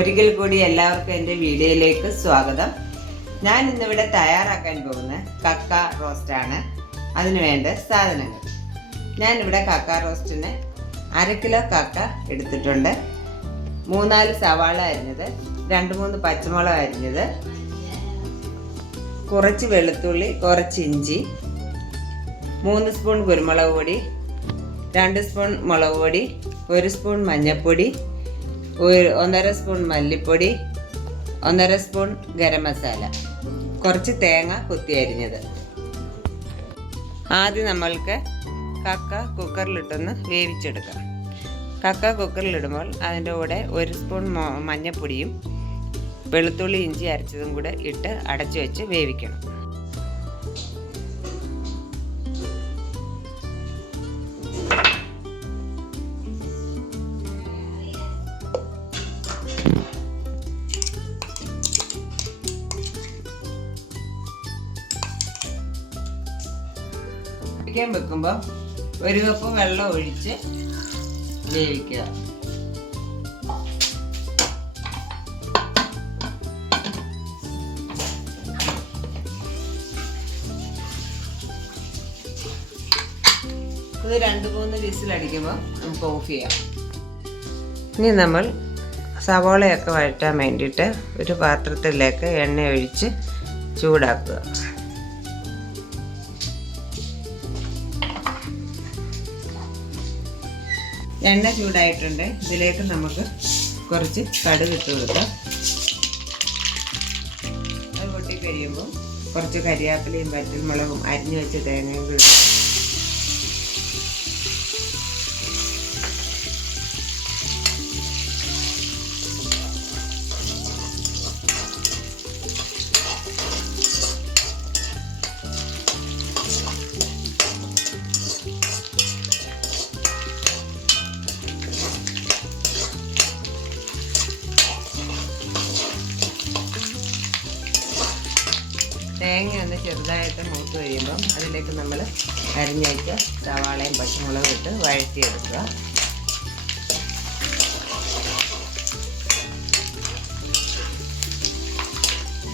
ഒരിക്കൽ കൂടി എല്ലാവർക്കും എൻ്റെ വീഡിയോയിലേക്ക് സ്വാഗതം. ഞാൻ ഇന്നിവിടെ തയ്യാറാക്കാൻ പോകുന്ന കക്ക റോസ്റ്റാണ്. അതിന് വേണ്ട സാധനങ്ങൾ: ഞാനിവിടെ കക്ക റോസ്റ്റിന് 1/2 കിലോ കക്ക എടുത്തിട്ടുണ്ട്, 3-4 സവാള അരിഞ്ഞത്, 2-3 പച്ചമുളക് അരിഞ്ഞത്, കുറച്ച് വെളുത്തുള്ളി, കുറച്ച് ഇഞ്ചി, 3 സ്പൂൺ കുരുമുളക് പൊടി, 2 സ്പൂൺ മുളക് പൊടി, 1 സ്പൂൺ മഞ്ഞൾപ്പൊടി, 1.5 സ്പൂൺ മല്ലിപ്പൊടി, 1.5 സ്പൂൺ ഗരം മസാല, കുറച്ച് തേങ്ങ കൊത്തി അരിഞ്ഞത്. ആദ്യം നമ്മൾക്ക് കക്ക കുക്കറിലിട്ടൊന്ന് വേവിച്ചെടുക്കാം. കക്ക കുക്കറിലിടുമ്പോൾ അതിൻ്റെ കൂടെ 1 സ്പൂൺ മഞ്ഞൾപ്പൊടിയും വെളുത്തുള്ളി ഇഞ്ചി അരച്ചതും കൂടെ ഇട്ട് അടച്ചു വെച്ച് വേവിക്കണം. വെക്കുമ്പോൾ 1 കപ്പ് വെള്ളം ഒഴിച്ച് വേവിക്കുക. ഇത് 2-3 വിസിലടിക്കുമ്പോൾ നമുക്ക് ഓഫ് ചെയ്യാം. ഇനി നമ്മൾ സവാളയൊക്കെ വഴറ്റാൻ വേണ്ടിയിട്ട് ഒരു പാത്രത്തിലേക്ക് എണ്ണ ഒഴിച്ച് ചൂടാക്കുക. എണ്ണ ചൂടായിട്ടുണ്ട്. ഇതിലേക്ക് നമുക്ക് കുറച്ച് കടുക് ഇട്ട് കൊടുക്കാം. അത് പൊട്ടിക്കഴിയുമ്പോൾ കുറച്ച് കരിയാപ്പിലയും വറ്റൽമുളകും അരിഞ്ഞു വെച്ച് തേങ്ങയും കൂടി തേങ്ങ ഒന്ന് ചെറുതായിട്ട് മൂത്ത് കഴിയുമ്പം അതിലേക്ക് നമ്മൾ അരിഞ്ഞ് വെച്ച സവാളയും പച്ചമുളകും ഇട്ട് വഴറ്റിയെടുക്കുക.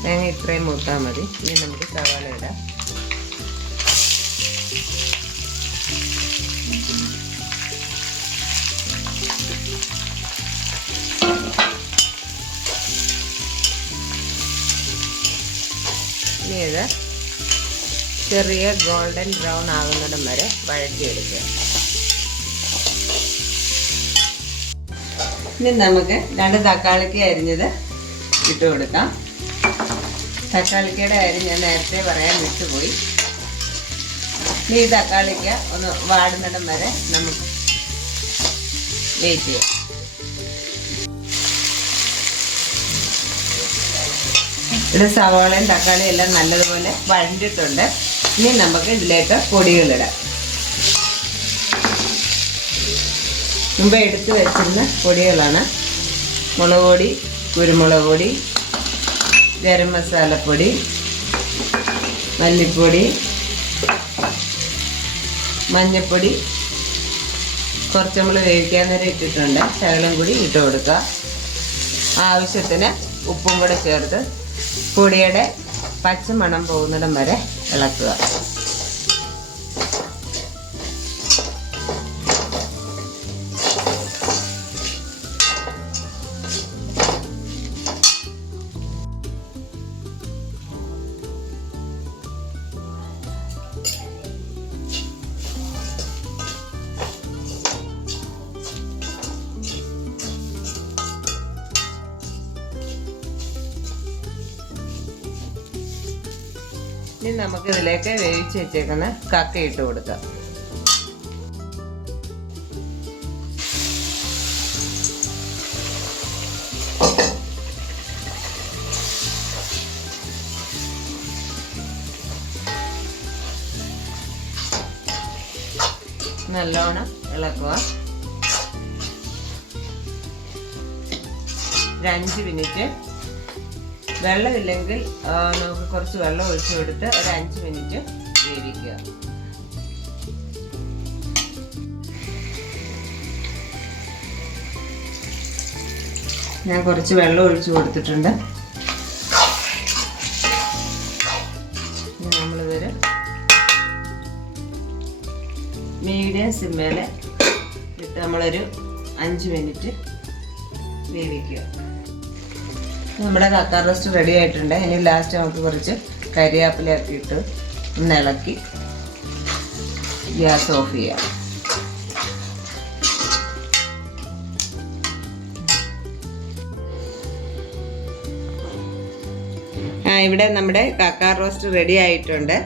തേങ്ങ ഇത്രയും മൂത്താൽ മതി. ഇനി നമുക്ക് സവാള ഇടാം. ഇനി ഇത് ചെറിയ ഗോൾഡൻ ബ്രൗൺ ആകുന്നിടം വരെ വഴറ്റിയെടുക്കുക. ഇനി നമുക്ക് 2 തക്കാളിക്ക അരിഞ്ഞത് ഇട്ട് കൊടുക്കാം. തക്കാളിക്കയുടെ അരി ഞാൻ നേരത്തെ പറയാൻ വിട്ടുപോയി. ഇനി ഈ തക്കാളിക്ക ഒന്ന് വാടുന്നിടം വരെ നമുക്ക് വെയിറ്റ് ചെയ്യാം. ഇത് സവാളയും തക്കാളിയും എല്ലാം നല്ലതുപോലെ വഴണ്ടിട്ടുണ്ട്. ഇനി നമുക്ക് ഇതിലേക്ക് പൊടികളിടാം. മുമ്പ് എടുത്ത് വെച്ചിരുന്ന പൊടികളാണ്: മുളക് പൊടി, കുരുമുളക് പൊടി, ഗരം മസാലപ്പൊടി, മല്ലിപ്പൊടി, മഞ്ഞൾപ്പൊടി, കുറച്ച് നമ്മൾ വേവിക്കാൻ നേരം ഇട്ടിട്ടുണ്ട്. ശകലം കൂടി ഇട്ട് കൊടുക്കുക. ആവശ്യത്തിന് ഉപ്പും കൂടെ ചേർത്ത് പൊടിയുടെ പച്ചമണം പോകുന്നിടം വരെ ഇളക്കുക. ഇനി നമുക്ക് ഇതിലേക്ക് വേവിച്ച് വെച്ചേക്കുന്ന കക്ക ഇട്ട് കൊടുക്കാം. നല്ലോണം ഇളക്കുക. 5 മിനിറ്റ് വെള്ളമില്ലെങ്കിൽ നമുക്ക് കുറച്ച് വെള്ളം ഒഴിച്ചു കൊടുത്ത് ഒരു 5 മിനിറ്റ് വേവിക്കുക. ഞാൻ കുറച്ച് വെള്ളം ഒഴിച്ച് കൊടുത്തിട്ടുണ്ട്. നമ്മളിതൊരു മീഡിയം സിമ്മേൽ ഇട്ട് നമ്മളൊരു 5 മിനിറ്റ് വേവിക്കുക. നമ്മുടെ കക്ക റോസ്റ്റ് റെഡി ആയിട്ടുണ്ട്. ഇനി ലാസ്റ്റ് നമുക്ക് കുറച്ച് കരിവേപ്പിലയൊക്കെ ഇട്ട് ഒന്ന് ഇളക്കി ഗ്യാസ് ഓഫ് ചെയ്യാം. ഇവിടെ നമ്മുടെ കക്ക റോസ്റ്റ് റെഡി ആയിട്ടുണ്ട്.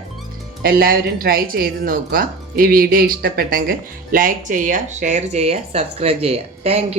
എല്ലാവരും ട്രൈ ചെയ്ത് നോക്കുക. ഈ വീഡിയോ ഇഷ്ടപ്പെട്ടെങ്കിൽ ലൈക്ക് ചെയ്യുക, ഷെയർ ചെയ്യുക, സബ്സ്ക്രൈബ് ചെയ്യുക. താങ്ക്